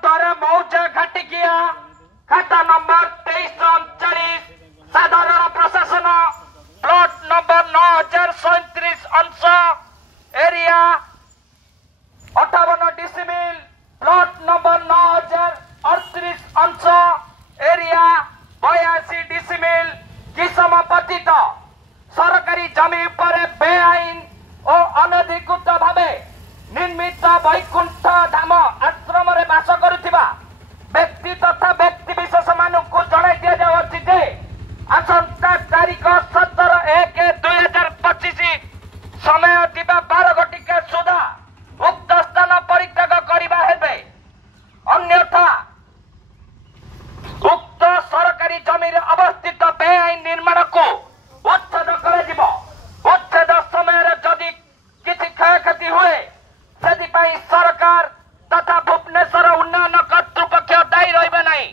मौजा घाटिकिया खाता नंबर 2339 साधारण प्रशासन प्लॉट नंबर 9037 अंश एरिया 58 डिसिमिल प्लॉट नंबर 9038 अंश एरिया 82 डिसिमिल किसम पतित सरकारी जमी पर बेआईन और अनधिकृत भावे निर्मित वैकुंठ धाम आश्रम रे बास करुथिबा व्यक्ति तथा व्यक्ति विशेष मानकु जणाई दिया जाउछि जे आसंता तारीख 17/1/2025 समय दिबा 12 घटिका सुधा उक्त स्थान परित्याग करिबा हेबे अन्यथा उक्त सरकारी जमी रे अवस्थित बेआईन निर्माण को उच्छेद कराजिबो। उच्छेद समय रे जदि किछि क्षयक्षति हुए सरकार तथा भुवनेश्वर उन्नयन कर्तृपक्ष दायी रहिबे नहीं।